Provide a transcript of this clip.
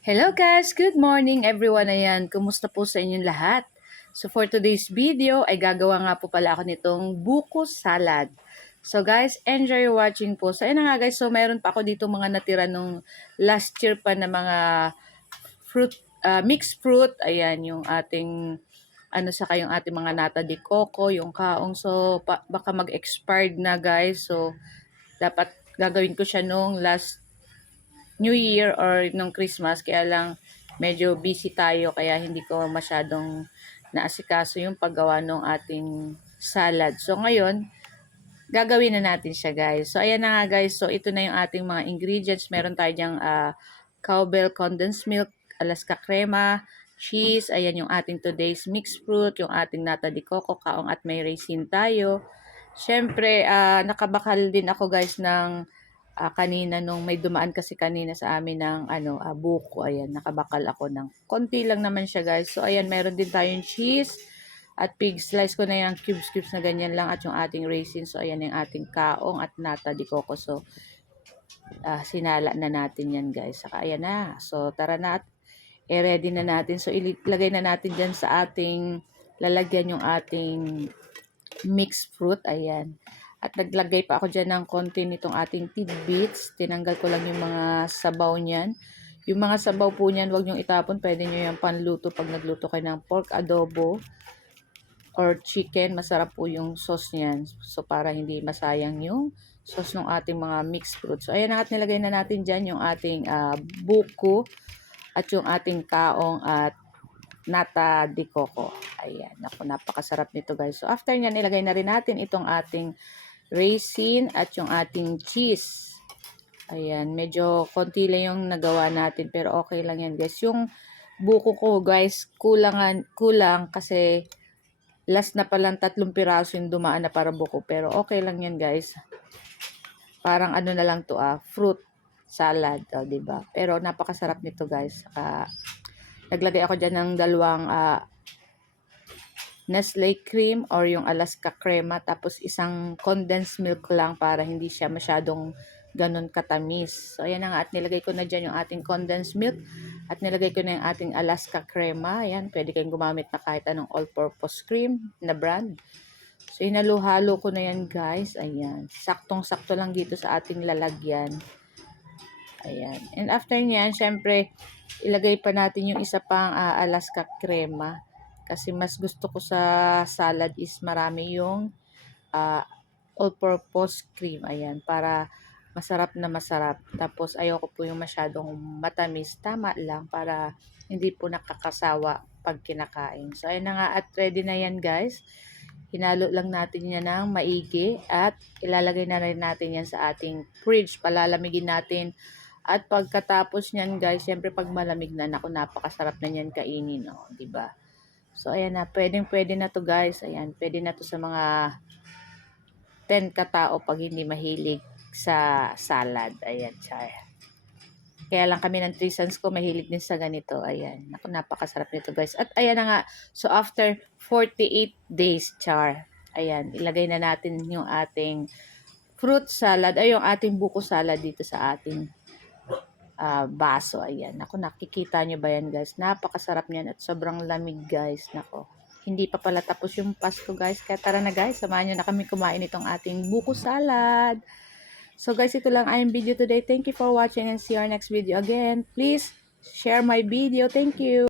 Hello guys! Good morning everyone! Ayan, kumusta po sa inyong lahat? So for today's video ay gagawa nga po pala ako nitong buko salad. So guys, enjoy watching po. So ayan na nga guys, so meron pa ako dito mga natira nung last year pa na mga fruit, ah, mixed fruit. Ayan, yung ating ano sa kayong ating mga nata de coco, yung kaong. So pa- baka mag-expired na guys. So dapat gagawin ko siya nung last New Year or nung Christmas kaya lang medyo busy tayo kaya hindi ko masyadong naasikaso yung paggawa ng ating salad. So ngayon, gagawin na natin siya guys. So ayan na nga guys. So ito na yung ating mga ingredients. Meron tayo diyang ah, cowbell condensed milk, Alaska crema, cheese, ayan yung ating today's mixed fruit, yung ating nata de coco, kaong at may raisin tayo. Siyempre, ah, nakabakal din ako guys ng ah, kanina nung may dumaan kasi kanina sa amin ng ano, ah, buko. Ayan, nakabakal ako ng konti lang naman siya guys. So ayan, meron din tayong cheese at pig slice ko na yung cubes cubes na ganyan lang at yung ating raisin. So ayan yung ating kaong at nata de coco. So ah, sinala na natin yan guys. Saka ayan na. So tara na at i-ready na natin. So ilagay na natin dyan sa ating lalagyan yung ating mixed fruit. Ayan. At naglagay pa ako dyan ng konti nitong ating tidbits. Tinanggal ko lang yung mga sabaw niyan. Yung mga sabaw po niyan, huwag niyong itapon. Pwede niyo yung panluto pag nagluto kayo ng pork adobo or chicken. Masarap po yung sauce niyan. So, para hindi masayang yung sauce ng ating mga mixed fruit. So, ayan at nilagay na natin dyan yung ating ah, buko at yung ating kaong at nata de coco. Ayan, naku, napakasarap nito guys. So, after nyan, ilagay na rin natin itong ating raisin at yung ating cheese. Ayan, medyo konti lang yung nagawa natin pero okay lang yan guys. Yung buko ko guys, kulangan, kulang kasi last na palang tatlong piraso yung dumaan na para buko. Pero okay lang yan guys. Parang ano na lang to ah, fruit salad, oh, 'di ba? Pero napakasarap nito guys. Saka naglagay ako diyan ng dalawang ah, Nestle cream or yung Alaska crema tapos isang condensed milk lang para hindi siya masyadong ganun katamis. So ayan na nga at nilagay ko na dyan yung ating condensed milk at nilagay ko na yung ating Alaska crema. Ayan, pwede kayong gumamit na kahit anong all-purpose cream na brand. So inalo-halo ko na yan guys. Ayan, saktong-sakto lang dito sa ating lalagyan. Ayan. And after nyan, syempre, ilagay pa natin yung isa pang ah, Alaska crema. Kasi mas gusto ko sa salad is marami yung ah, all-purpose cream. Ayan, para masarap na masarap. Tapos ayoko po yung masyadong matamis. Tama lang para hindi po nakakasawa pag kinakain. So ayan na nga at ready na yan guys. Hinalo lang natin yan ng maigi at ilalagay na rin natin yan sa ating fridge. Palalamigin natin at pagkatapos niyan guys, syempre pag malamig na, naku napakasarap na niyan kainin, no, 'di ba? So ayan na, pwedeng pwede na to guys. Ayan, pwede na to sa mga 10 katao pag hindi mahilig sa salad. Ayan, char. Kaya lang kami ng three sons ko mahilig din sa ganito. Ayan, naku napakasarap nito guys. At ayan na nga, so after 48 days, char. Ayan, ilagay na natin yung ating fruit salad, ay yung ating buko salad dito sa ating ah, baso. Ayan. Ako, nakikita nyo ba yan, guys? Napakasarap niyan at sobrang lamig, guys. Nako. Hindi pa pala tapos yung Pasko, guys. Kaya tara na, guys. Samahan nyo na kami kumain itong ating buko salad. So, guys, ito lang ang video today. Thank you for watching and see our next video again. Please, share my video. Thank you.